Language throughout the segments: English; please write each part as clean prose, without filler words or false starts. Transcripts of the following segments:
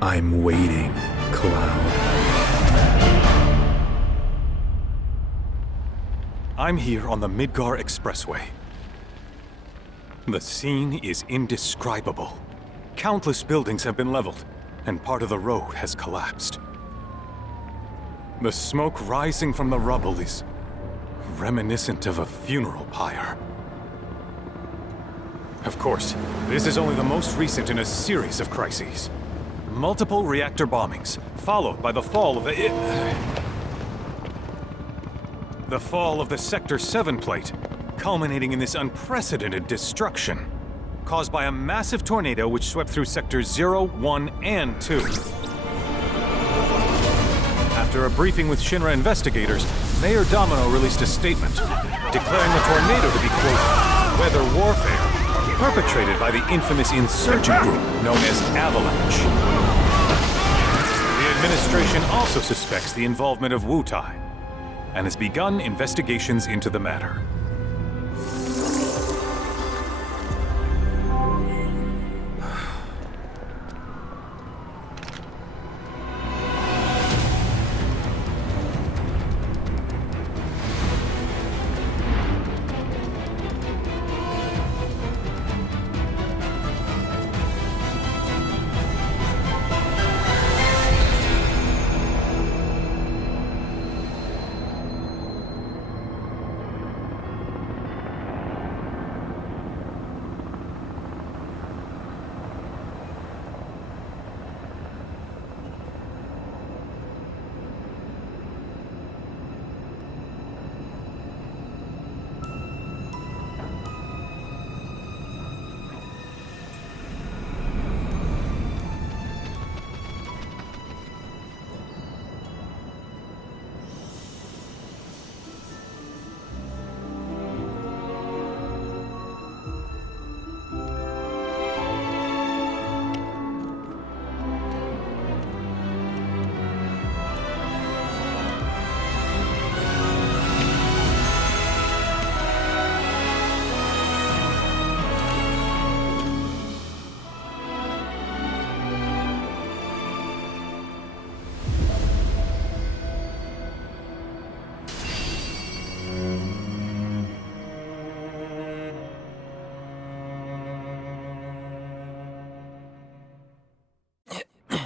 I'm waiting, Cloud. I'm here on the Midgar Expressway. The scene is indescribable. Countless buildings have been leveled, and part of the road has collapsed. The smoke rising from the rubble is reminiscent of a funeral pyre. Of course, this is only the most recent in a series of crises. Multiple reactor bombings, followed by the fall of the Sector 7 plate, culminating in this unprecedented destruction, caused by a massive tornado which swept through Sectors 0, 1, and 2. After a briefing with Shinra investigators, Mayor Domino released a statement, declaring the tornado to be, quote, weather warfare, perpetrated by the infamous insurgent group known as Avalanche. The administration also suspects the involvement of Wutai, and has begun investigations into the matter.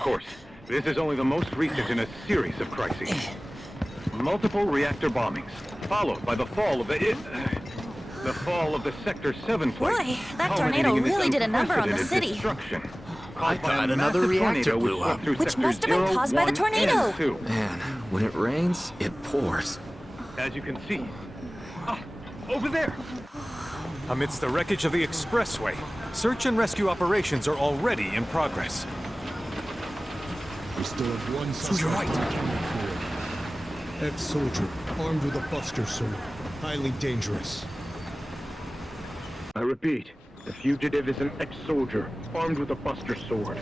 course. This is only the most recent in a series of crises. Multiple reactor bombings, followed by the fall of the Sector 7 flight. Boy, that tornado really did a number on the city. Destruction. I thought another reactor blew up. Which must have been caused by the tornado. Man, when it rains, it pours. As you can see. Over there! Amidst the wreckage of the expressway, search and rescue operations are already in progress. We still have one suspect. you're right. Ex-soldier, armed with a buster sword. Highly dangerous. I repeat, the fugitive is an ex-soldier, armed with a buster sword.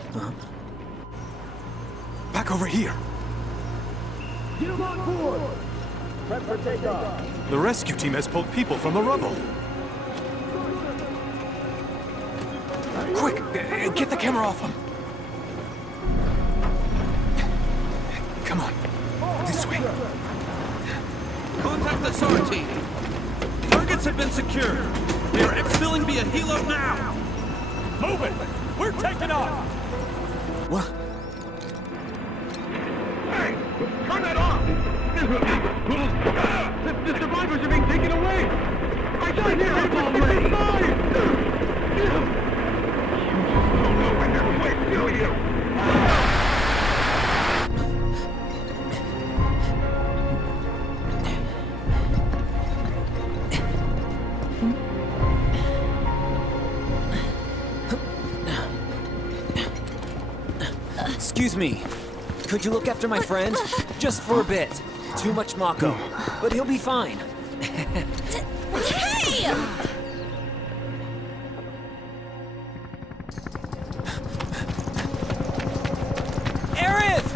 Back over here! Get him on board! Prep for takeoff. The rescue team has pulled people from the rubble. Quick, get the camera off them. Come on, this way. Contact the SAR team. Targets have been secured. They are exfilling via helo now. Move it! We're taking off! What? Hey! Turn that off! The survivors are being taken away! I got here! It's already mine! You just don't know when they're quick, do you? Excuse me. Could you look after my friend? Just for a bit. Too much Mako. But he'll be fine. Hey! Aerith!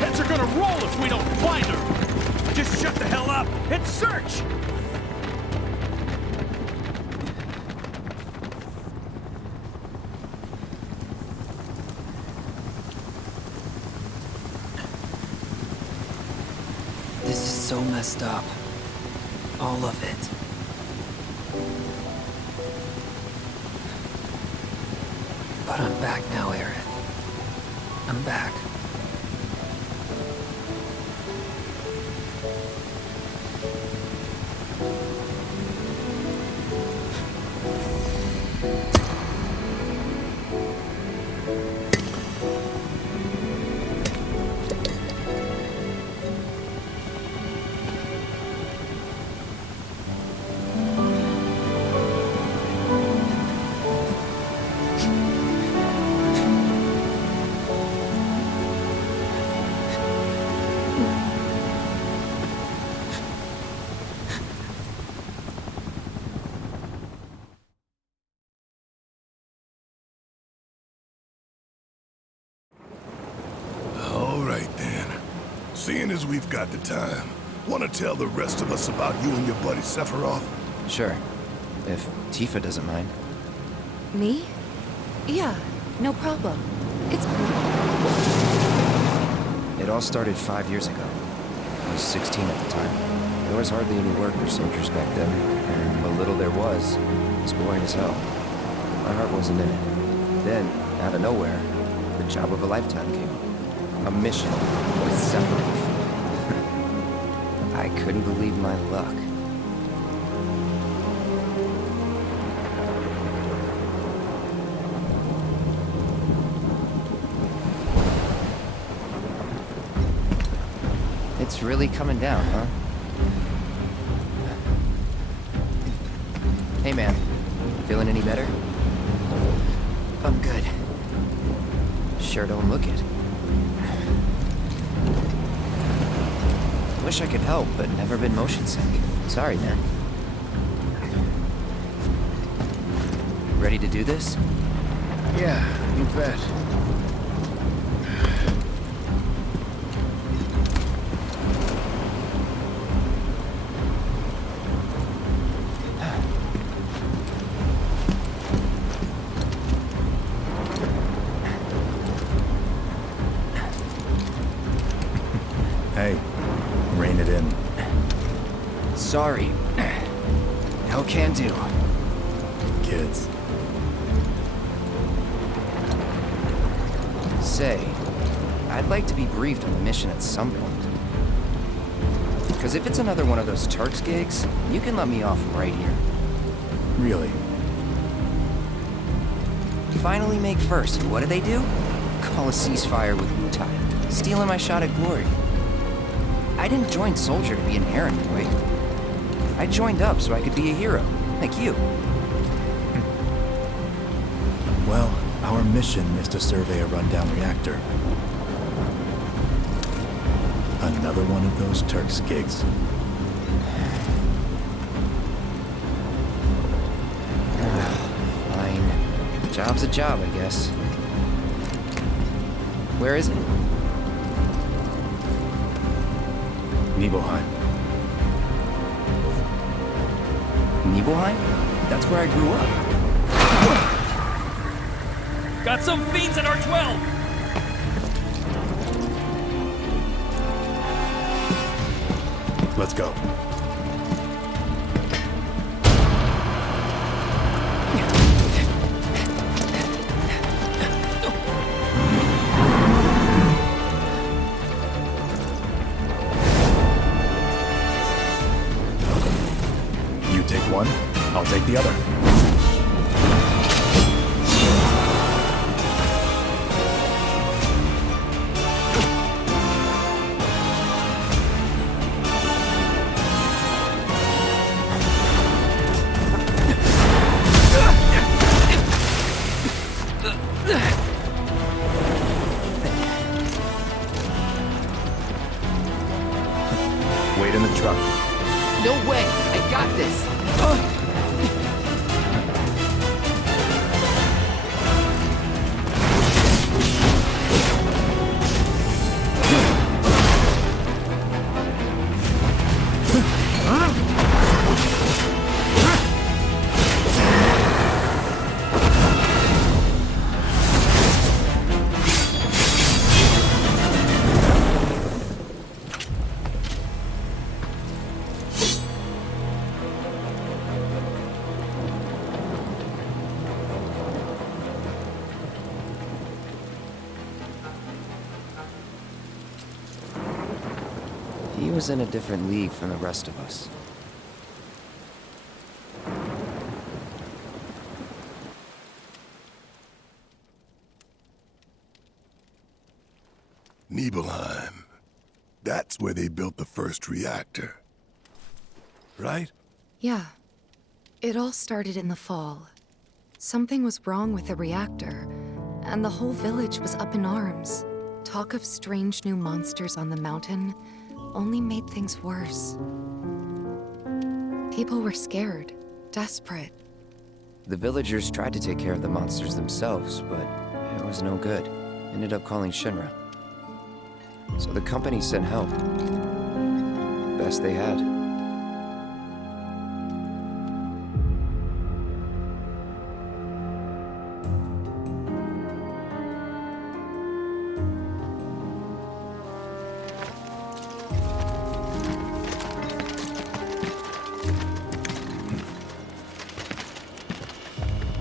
Heads are gonna roll if we don't find her! Just shut the hell up and search! This is so messed up. All of it. But I'm back now, Aerith. I'm back. All right, then. Seeing as we've got the time, want to tell the rest of us about you and your buddy Sephiroth? Sure. If Tifa doesn't mind. Me? Yeah, no problem. It's It all started 5 years ago. I was 16 at the time. There was hardly any work for soldiers back then, and what little there was boring as hell. My heart wasn't in it. Then, out of nowhere, the job of a lifetime came up. A mission with Sephiroth. I couldn't believe my luck. It's really coming down, huh? Hey, man. Feeling any better? I'm good. Sure don't look it. Wish I could help, but never been motion sick. Sorry, man. Ready to do this? Yeah, you bet. Hey, rein it in. Sorry. No can do. Kids. Say, I'd like to be briefed on the mission at some point. Because if it's another one of those Turks gigs, you can let me off right here. Really? Finally make first, and what do? Call a ceasefire with Wutai, stealing my shot at glory. I didn't join Soldier to be an errand boy. I joined up so I could be a hero, like you. Well, our mission is to survey a rundown reactor. Another one of those Turks gigs. Fine. Job's a job, I guess. Where is it? Nibelheim. Nibelheim? That's where I grew up. Got some fiends at R12! Let's go. You take one, I'll take the other. Wait in the truck. No way! I got this! was in a different league from the rest of us. Nibelheim. That's where they built the first reactor. Right? Yeah. It all started in the fall. Something was wrong with the reactor, and the whole village was up in arms. Talk of strange new monsters on the mountain only made things worse. People were scared, desperate. The villagers tried to take care of the monsters themselves, but it was no good. Ended up calling Shinra. So the company sent help. Best they had.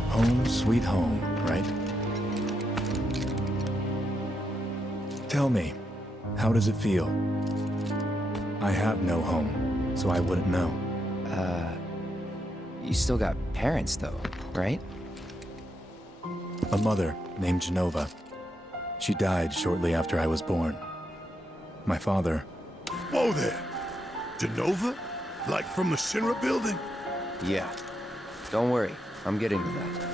Home sweet home, right? Tell me, how does it feel? I have no home, so I wouldn't know. You still got parents though, right? A mother named Genova. She died shortly after I was born. My father... Whoa there! Genova? Like from the Shinra building? Yeah. Don't worry, I'm getting to that.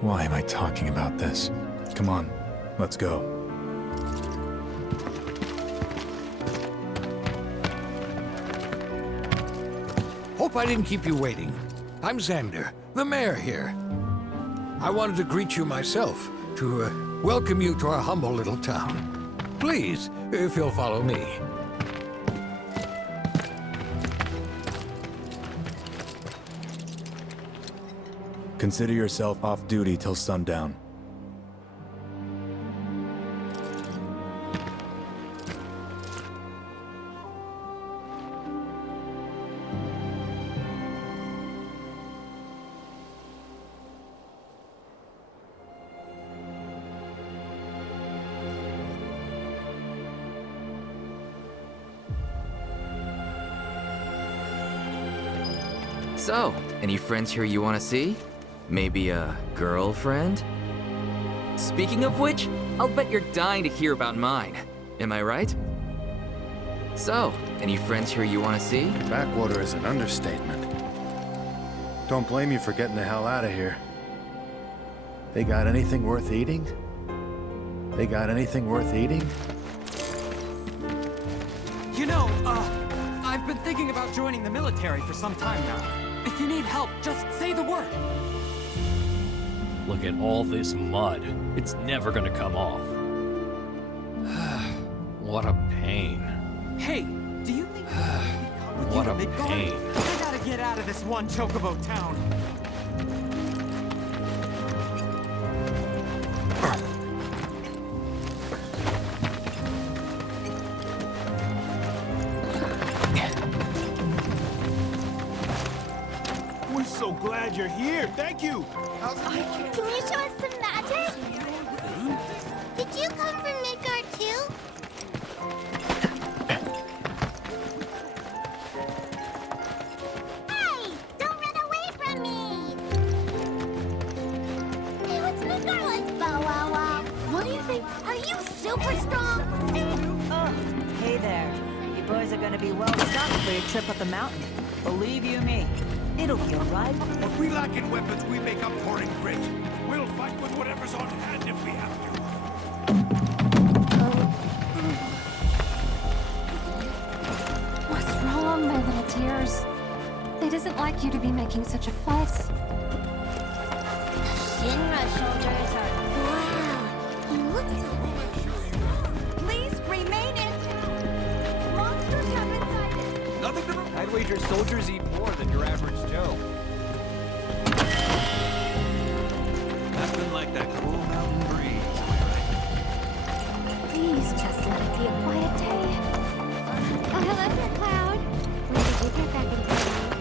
Why am I talking about this? Come on, let's go. Hope I didn't keep you waiting. I'm Xander, the mayor here. I wanted to greet you myself, to welcome you to our humble little town. Please, if you'll follow me. Consider yourself off duty till sundown. So, any friends here you want to see? Maybe a girlfriend? Speaking of which, I'll bet you're dying to hear about mine. Am I right? So, any friends here you want to see? Backwater is an understatement. Don't blame you for getting the hell out of here. They got anything worth eating? They got anything worth eating? You know, I've been thinking about joining the military for some time now. If you need help, just say the word. Look at all this mud. It's never gonna come off. What a pain. Hey, do you think come with What you a to Midgard? pain. I gotta get out of this one chocobo town. We're so glad you're here. Thank you. Can you show us some magic? Did you come from Midgard too? Hey! Don't run away from me! Hey, what's Midgard like? Bow wow wow. What do you think? Are you super strong? Hey there. You boys are gonna be well stocked for your trip up the mountain. Believe you me, it'll be alright. If we lack in weapons, we make up for in grit. We'll fight with whatever's on hand if we have to. What's wrong, my little tears? It isn't like you to be making such a fuss. Shinra soldiers are... Wow! He looks so... Please remain in. Monsters have been sighted. Nothing to... I'd wager soldiers eat more than your average Joe. Nothing like that cool mountain breeze, am I right? Please just let it be a quiet day. Oh, hello there, Cloud. When did you get back in town?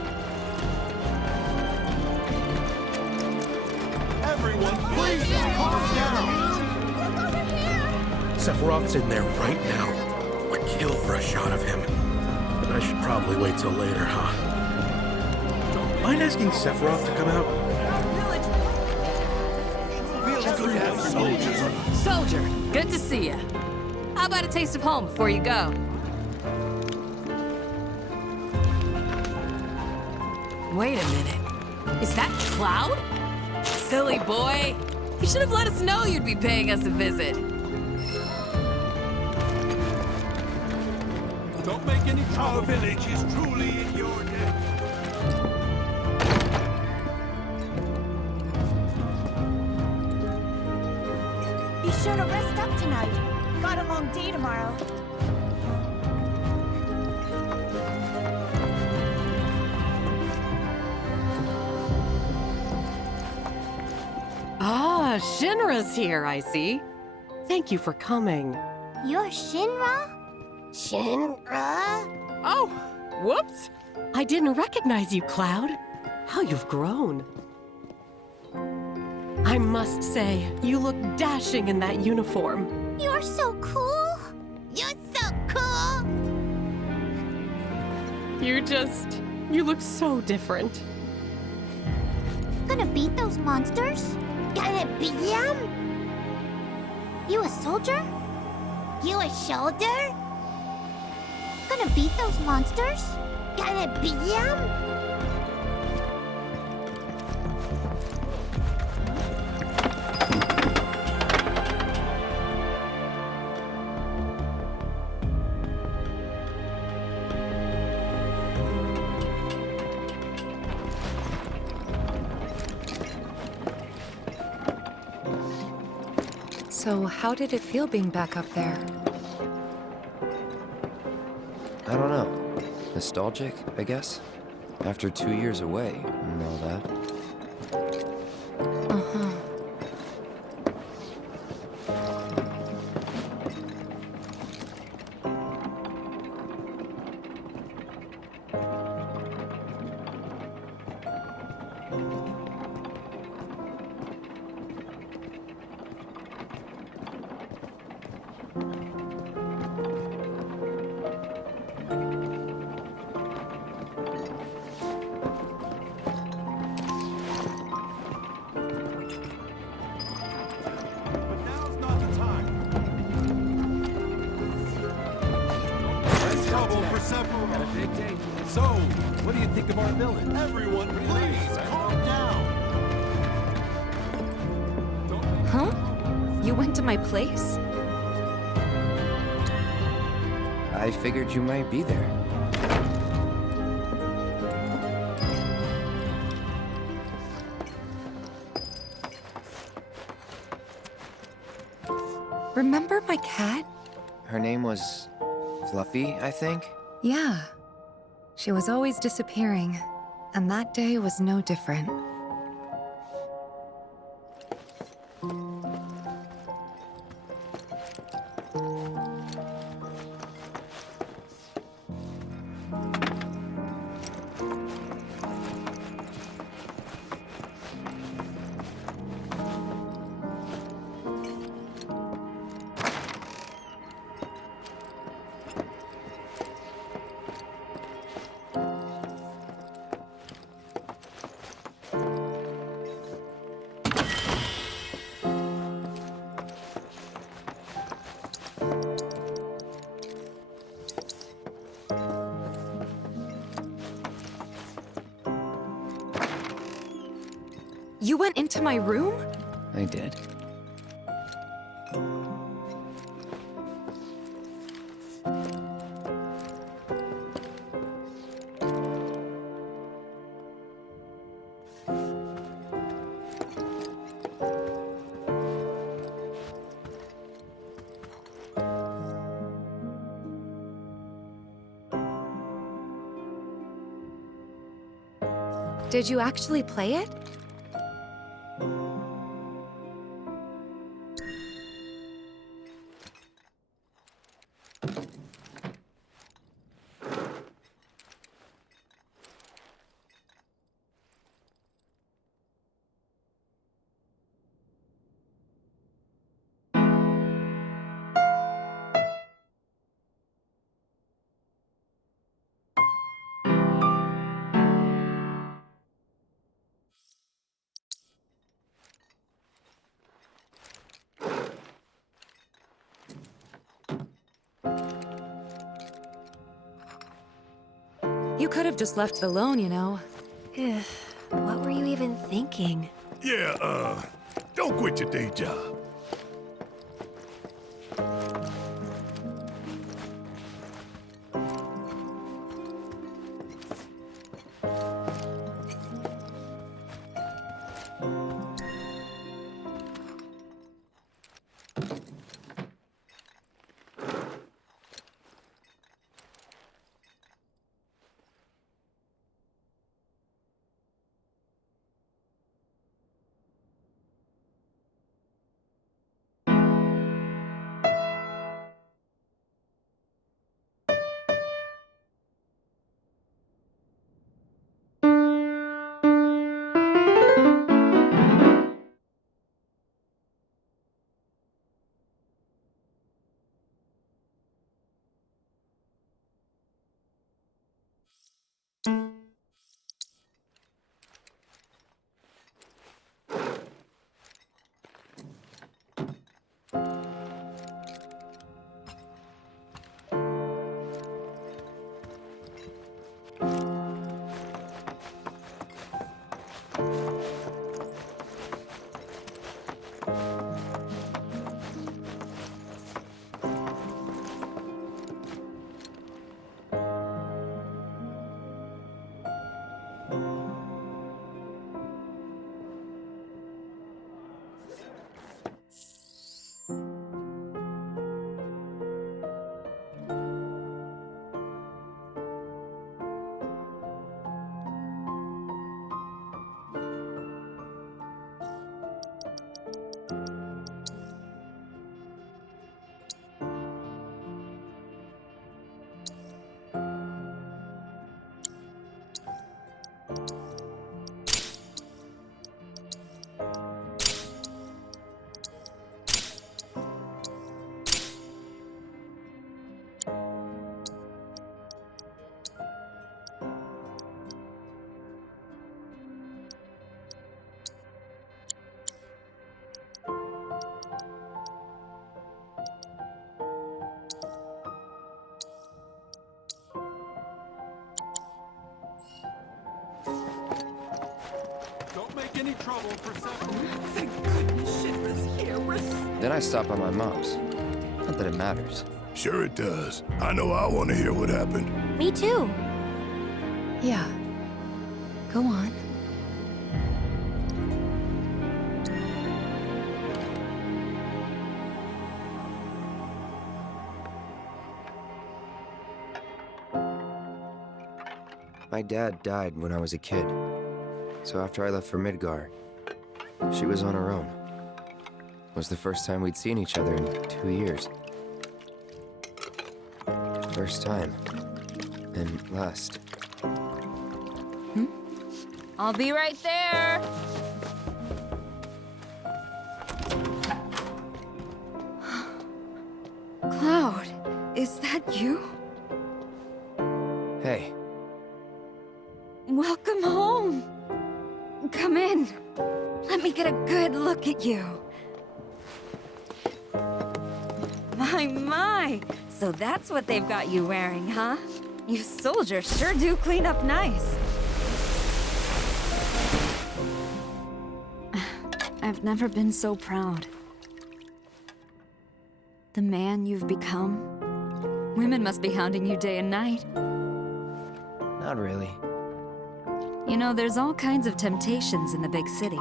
Sephiroth's in there right now. I'd kill for a shot of him. But I should probably wait till later, huh? Mind asking Sephiroth to come out? Feels good to have soldiers. Soldier, good to see you. How about a taste of home before you go? Wait a minute. Is that Cloud? Silly boy. You should have let us know you'd be paying us a visit. Don't make any trouble. Our village is truly in your debt. Be sure to rest up tonight. Got a long day tomorrow. Ah, Shinra's here, I see. Thank you for coming. You're Shinra? Shinra? Oh, whoops! I didn't recognize you, Cloud. How you've grown. I must say, you look dashing in that uniform. You're so cool. You're so cool. You look so different. Gonna beat those monsters? Gonna beat them? You a soldier? You a shoulder? Gonna beat those monsters? Gonna beat them? So, how did it feel being back up there? I don't know. Nostalgic, I guess? After 2 years away and all that. Uh-huh. Got a big day. So, what do you think of our village? Everyone, please, calm down. Huh? You went to my place? I figured you might be there. Remember my cat? Her name was Fluffy, I think? Yeah. She was always disappearing, and that day was no different. You went into my room? I did. Did you actually play it? You could have just left it alone, you know. What were you even thinking? Yeah, don't quit your day job. Don't make any trouble for Sephiroth. Thank goodness shit was here. Then I stop by my mom's. Not that it matters. Sure it does. I know I want to hear what happened. Me too. Yeah. Go on. My dad died when I was a kid. So after I left for Midgar, she was on her own. It was the first time we'd seen each other in 2 years. First time. And last. I'll be right there. Cloud, is that you? Hey. Welcome home. Come in. Let me get a good look at you. My. So that's what they've got you wearing, huh? You soldiers sure do clean up nice. I've never been so proud. The man you've become. Women must be hounding you day and night. Not really. You know, there's all kinds of temptations in the big city.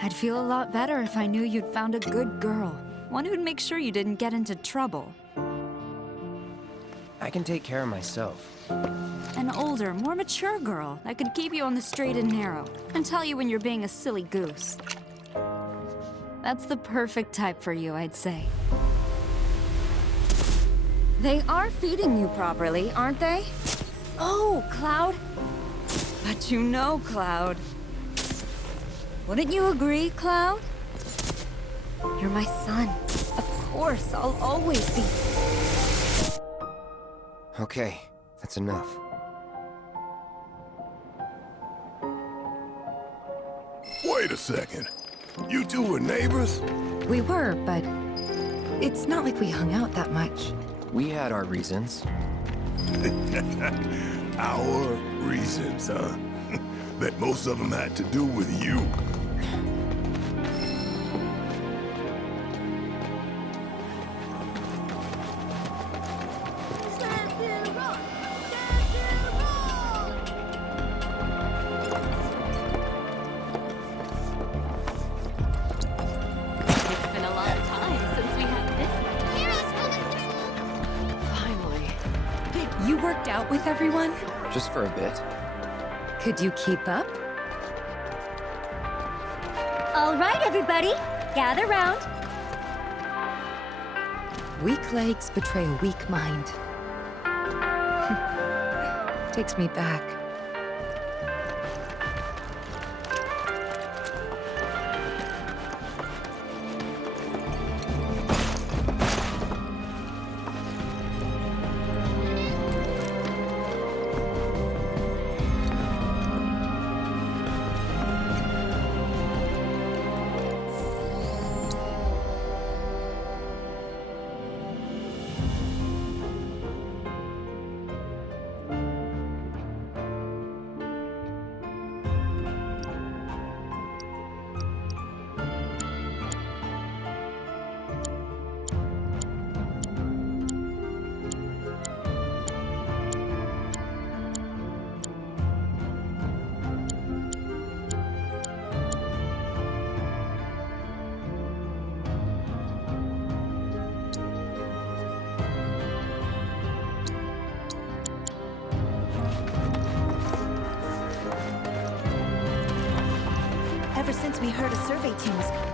I'd feel a lot better if I knew you'd found a good girl. One who'd make sure you didn't get into trouble. I can take care of myself. An older, more mature girl that could keep you on the straight and narrow and tell you when you're being a silly goose. That's the perfect type for you, I'd say. They are feeding you properly, aren't they? Oh, Cloud. But you know, Cloud. Wouldn't you agree, Cloud? You're my son. Of course, I'll always be. Okay, that's enough. Wait a second. You two were neighbors? We were, but it's not like we hung out that much. We had our reasons. Our reasons, huh? Bet most of them had to do with you. It's been a long time since we had this. Finally. You worked out with everyone? Just for a bit. Could you keep up? All right, everybody, gather round. Weak legs betray a weak mind. Takes me back. Ever since we heard a survey team was coming.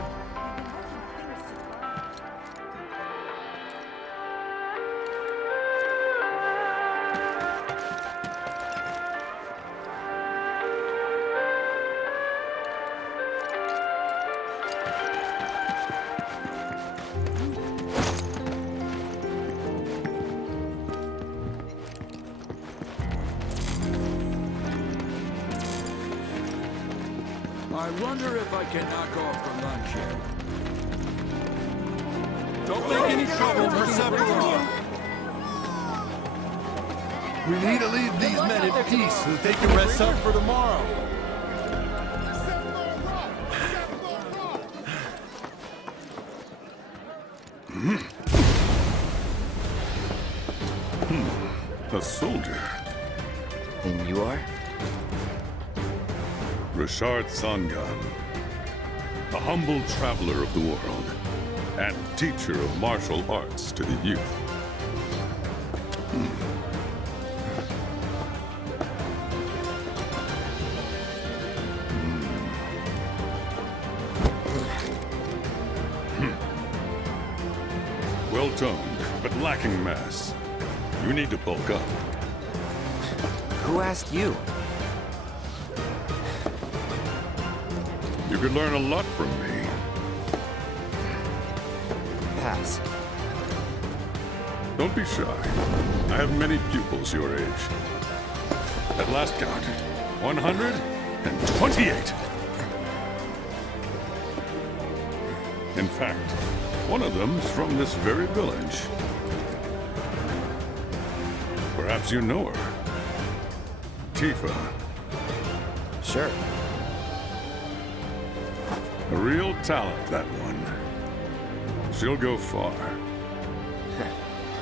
I wonder if I can knock off for lunch here. Don't make any trouble for Sephiroth. We need to leave these men in peace so that they can rest up for tomorrow. A soldier. And you are? Richard Sangan, a humble traveler of the world, and teacher of martial arts to the youth. Well toned, but lacking mass. You need to bulk up. Who asked you? You could learn a lot from me. Pass. Don't be shy. I have many pupils your age. At last count, 128. In fact, one of them's from this very village. Perhaps you know her. Tifa. Sure. A real talent, that one. She'll go far.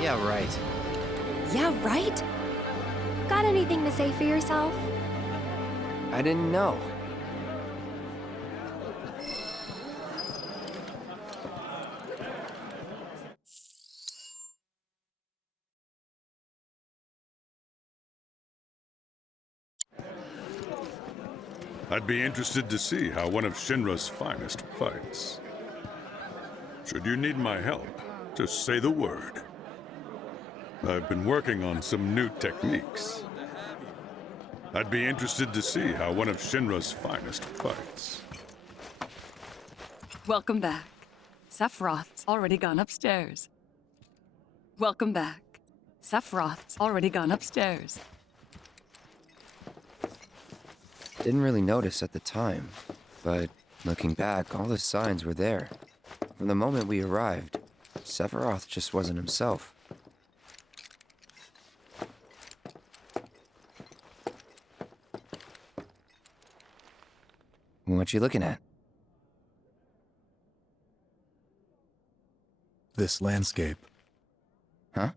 Yeah, right. Yeah, right? Got anything to say for yourself? I didn't know. I'd be interested to see how one of Shinra's finest fights. Should you need my help, just say the word. I've been working on some new techniques. I'd be interested to see how one of Shinra's finest fights. Welcome back. Sephiroth's already gone upstairs. Welcome back. Sephiroth's already gone upstairs. Didn't really notice at the time, but looking back, all the signs were there. From the moment we arrived, Sephiroth just wasn't himself. What you looking at? This landscape. Huh?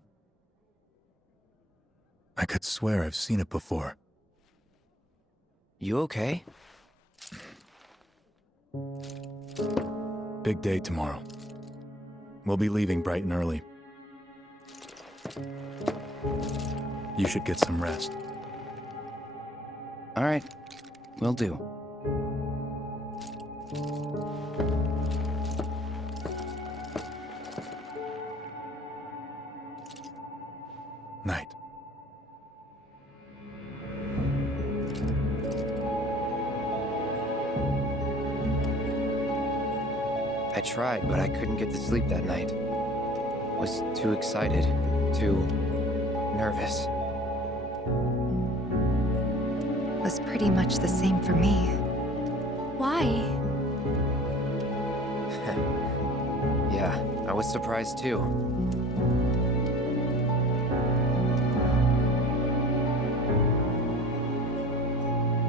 I could swear I've seen it before. You okay? Big day tomorrow. We'll be leaving bright and early. You should get some rest. All right. Will do. Night. I tried, but I couldn't get to sleep that night. Was too excited, too nervous. Was pretty much the same for me. Why? Yeah, I was surprised too.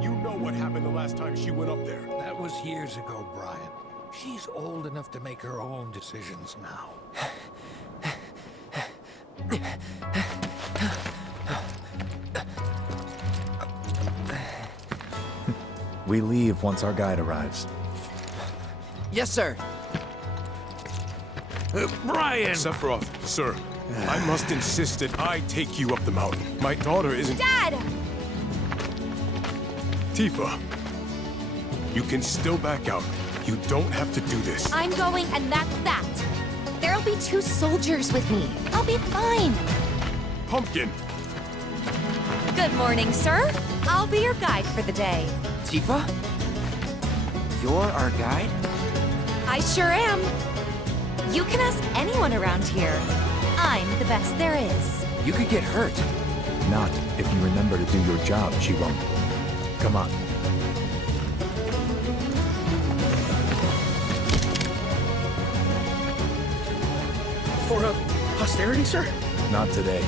You know what happened the last time she went up there. That was years ago, Brian. She's old enough to make her own decisions now. We leave once our guide arrives. Yes, sir. Brian! Sephiroth, sir, I must insist that I take you up the mountain. My daughter isn't... Dad! Tifa, you can still back out. You don't have to do this. I'm going, and that's that. There'll be 2 soldiers with me. I'll be fine. Pumpkin! Good morning, sir. I'll be your guide for the day. Tifa? You're our guide? I sure am. You can ask anyone around here. I'm the best there is. You could get hurt. Not if you remember to do your job, she won't. Come on. For posterity, sir? Not today.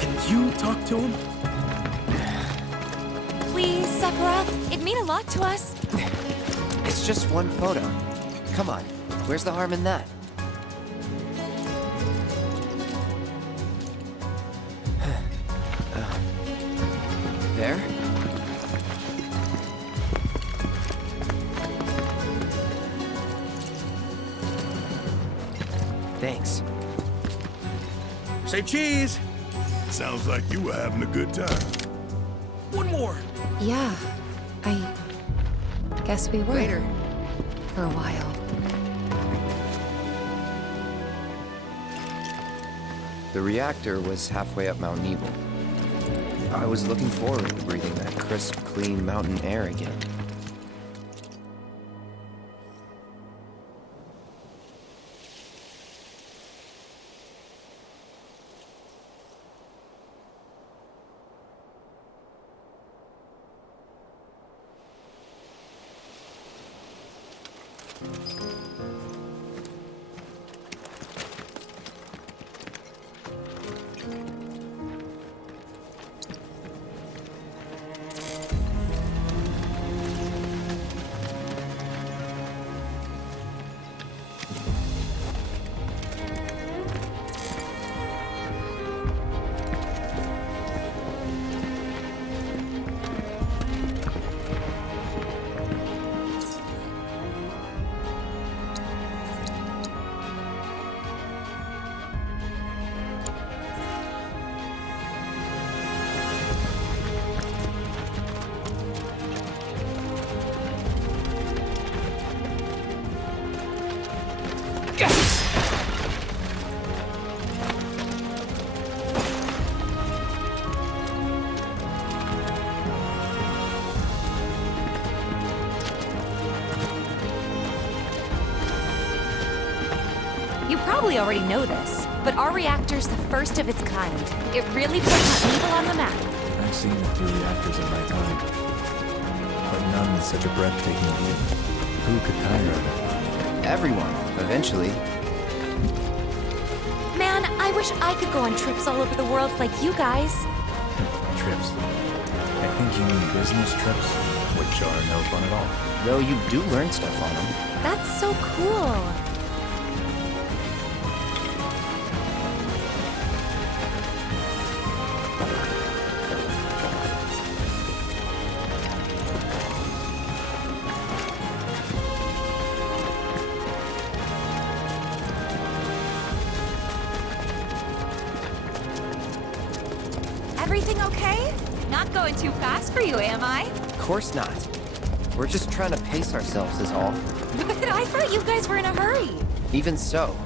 Can you talk to him? Please, Sephiroth. It'd mean a lot to us. It's just one photo. Come on, where's the harm in that? There? Thanks. Say cheese! Sounds like you were having a good time. One more! Yeah, I guess we were. Later. For a while. The reactor was halfway up Mount Nebel. I was looking forward to breathing that crisp, clean mountain air again. You probably already know this, but our reactor's the first of its kind. It really puts Mount Nebel on the map. I've seen a few reactors in my time, but none with such a breathtaking view. Who could tire of it? Everyone, eventually. Man, I wish I could go on trips all over the world like you guys. Trips. I think you mean business trips. which are no fun at all. Though you do learn stuff on them. That's so cool. Everything okay? Not going too fast for you, am I? Of course not. We're just trying to pace ourselves is all. But I thought you guys were in a hurry. Even so,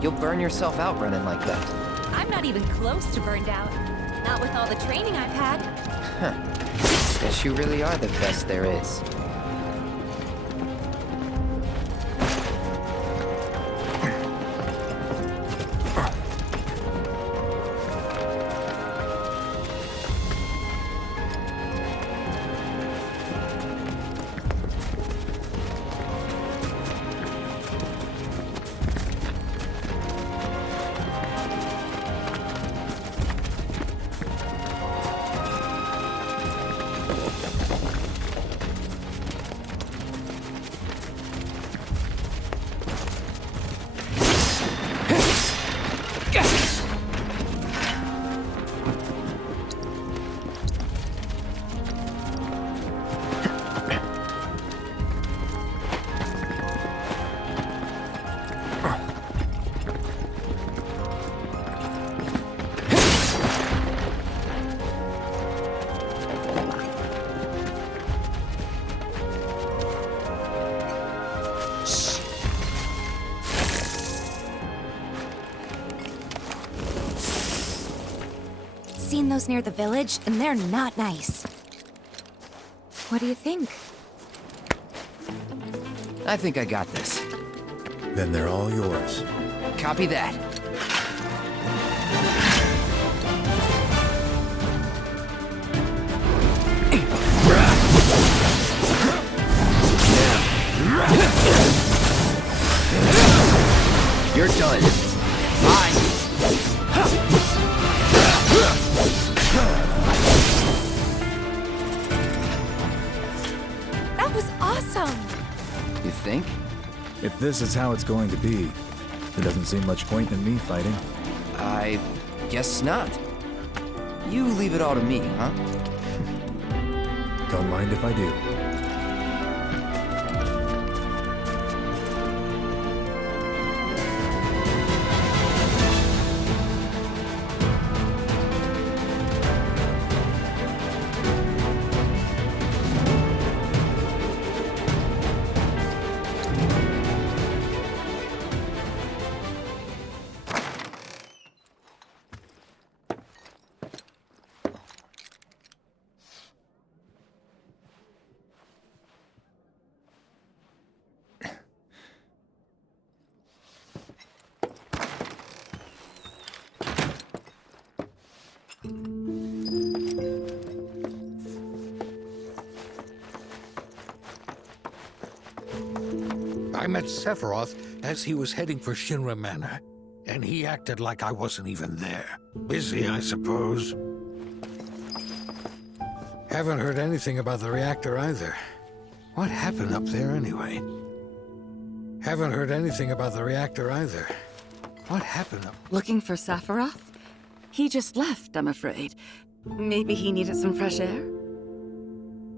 you'll burn yourself out running like that. I'm not even close to burned out. Not with all the training I've had. Huh. Guess you really are the best there is. Seen those near the village, and they're not nice. What do you think? I think I got this. Then they're all yours. Copy that. You're done. Fine. That was awesome! You think? If this is how it's going to be, there doesn't seem much point in me fighting. I guess not. You leave it all to me, huh? Don't mind if I do. I met Sephiroth as he was heading for Shinra Manor, and he acted like I wasn't even there. Busy, I suppose. Haven't heard anything about the reactor either. What happened up there anyway? Haven't heard anything about the reactor either. What happened up... Looking for Sephiroth? He just left, I'm afraid. Maybe he needed some fresh air?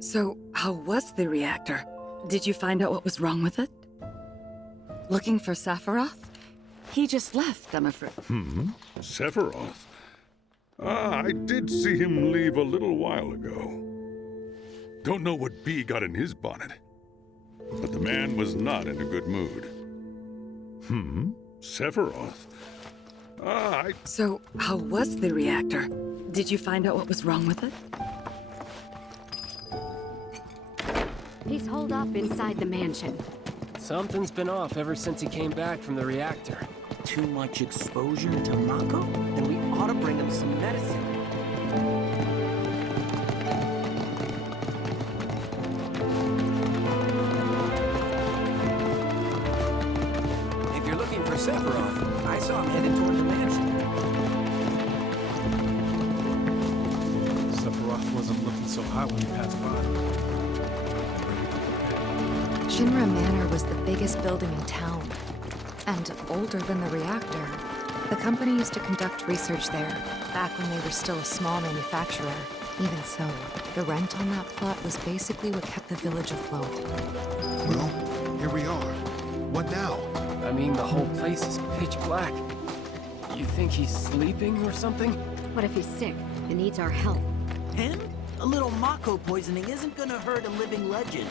So, how was the reactor? Did you find out what was wrong with it? Looking for Sephiroth? He just left, I'm afraid. Sephiroth? I did see him leave a little while ago. Don't know what bee got in his bonnet, but the man was not in a good mood. Sephiroth? So, how was the reactor? Did you find out what was wrong with it? He's holed up inside the mansion. Something's been off ever since he came back from the reactor. Too much exposure to Mako? Then we ought to bring him some medicine. If you're looking for Sephiroth, I saw him headed toward the mansion. Sephiroth wasn't looking so hot when he passed by. Shinra Manor was the biggest building in town, and older than the reactor. The company used to conduct research there, back when they were still a small manufacturer. Even so, the rent on that plot was basically what kept the village afloat. Well, here we are. What now? I mean, the whole place is pitch black. You think he's sleeping or something? What if he's sick and needs our help? Him? A little Mako poisoning isn't gonna hurt a living legend.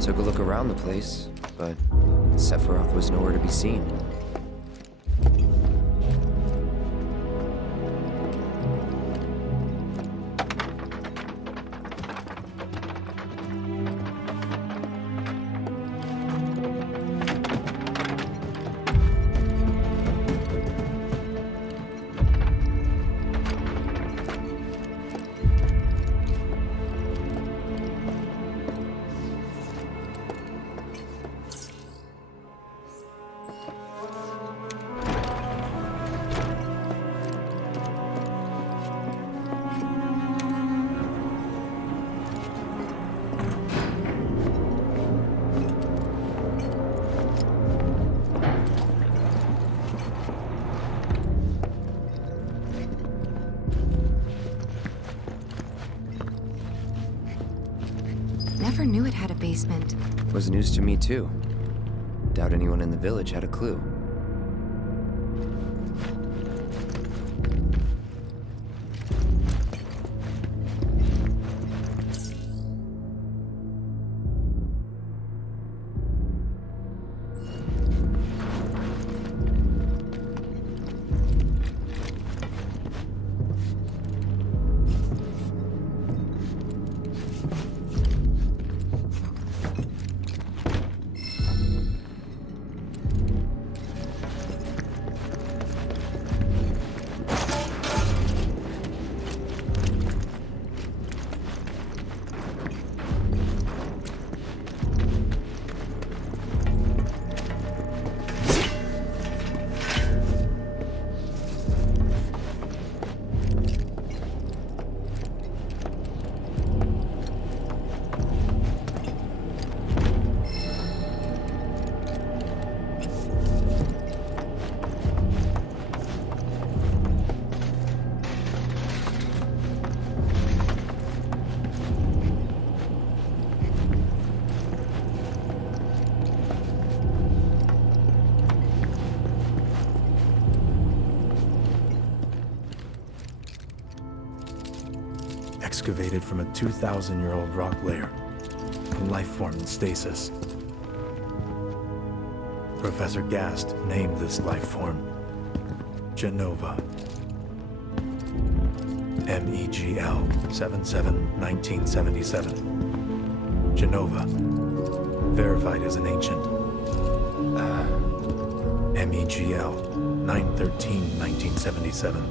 Took a look around the place, but Sephiroth was nowhere to be seen. Never knew it had a basement. Was news to me too. Doubt anyone in the village had a clue. Excavated from a 2,000-year-old rock layer, a life form in stasis. Professor Gast named this life form Genova. MEGL 77-1977. Genova. Verified as an ancient. MEGL 9/13/1977.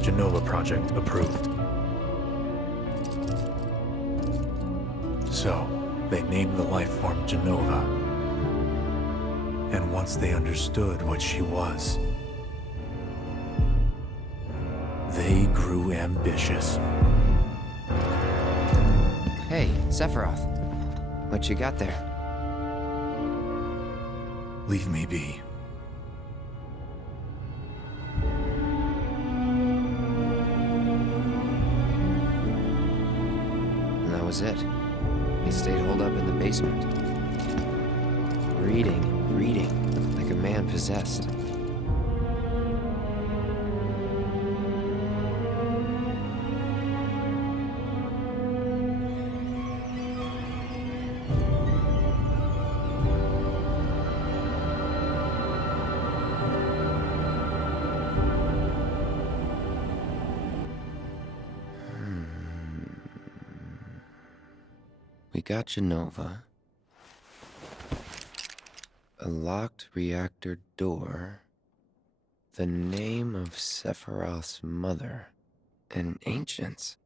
Genova project approved. So, they named the life form Genova. And once they understood what she was, they grew ambitious. Hey, Sephiroth. What you got there? Leave me be. And that was it. He stayed holed up in the basement. Reading, like a man possessed. We got Genova. A locked reactor door. The name of Sephiroth's mother. And ancients.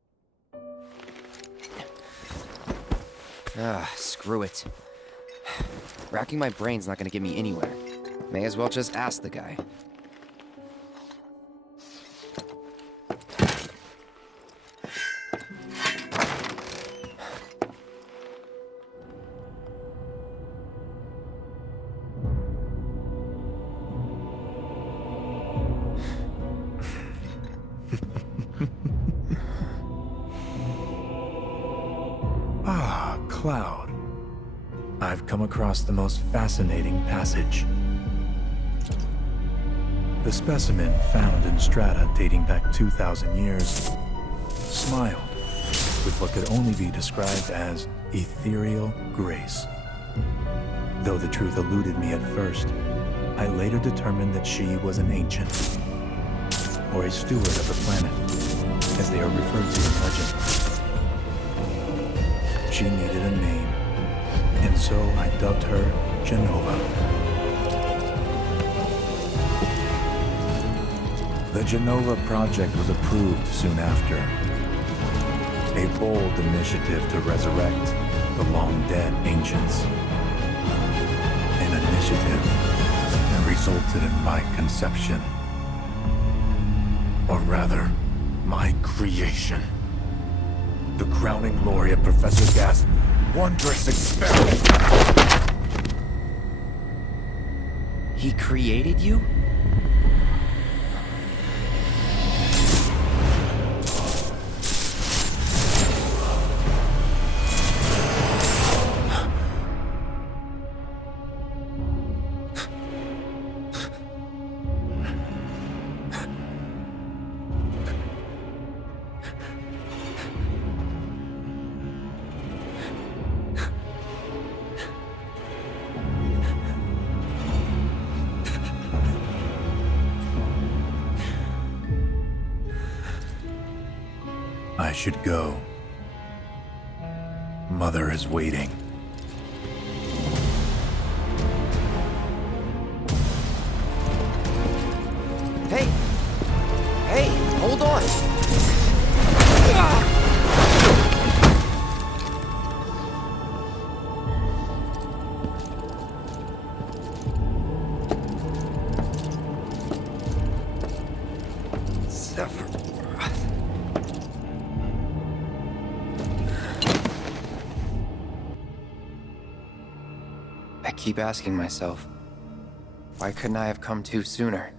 Ah, screw it. Racking my brain's not gonna get me anywhere. May as well just ask the guy. Ah, Cloud. I've come across the most fascinating passage. The specimen found in strata dating back 2,000 years smiled with what could only be described as ethereal grace. Though the truth eluded me at first, I later determined that she was an ancient, or a steward of the planet, as they are referred to in legend. She needed a name, and so I dubbed her Genova. The Genova project was approved soon after. A bold initiative to resurrect the long-dead ancients. An initiative that resulted in my conception. Or rather, my creation. The crowning glory of Professor Gas' wondrous experiment. He created you? I should go. Mother is waiting. Hey! Hey, hold on! I keep asking myself, why couldn't I have come to sooner?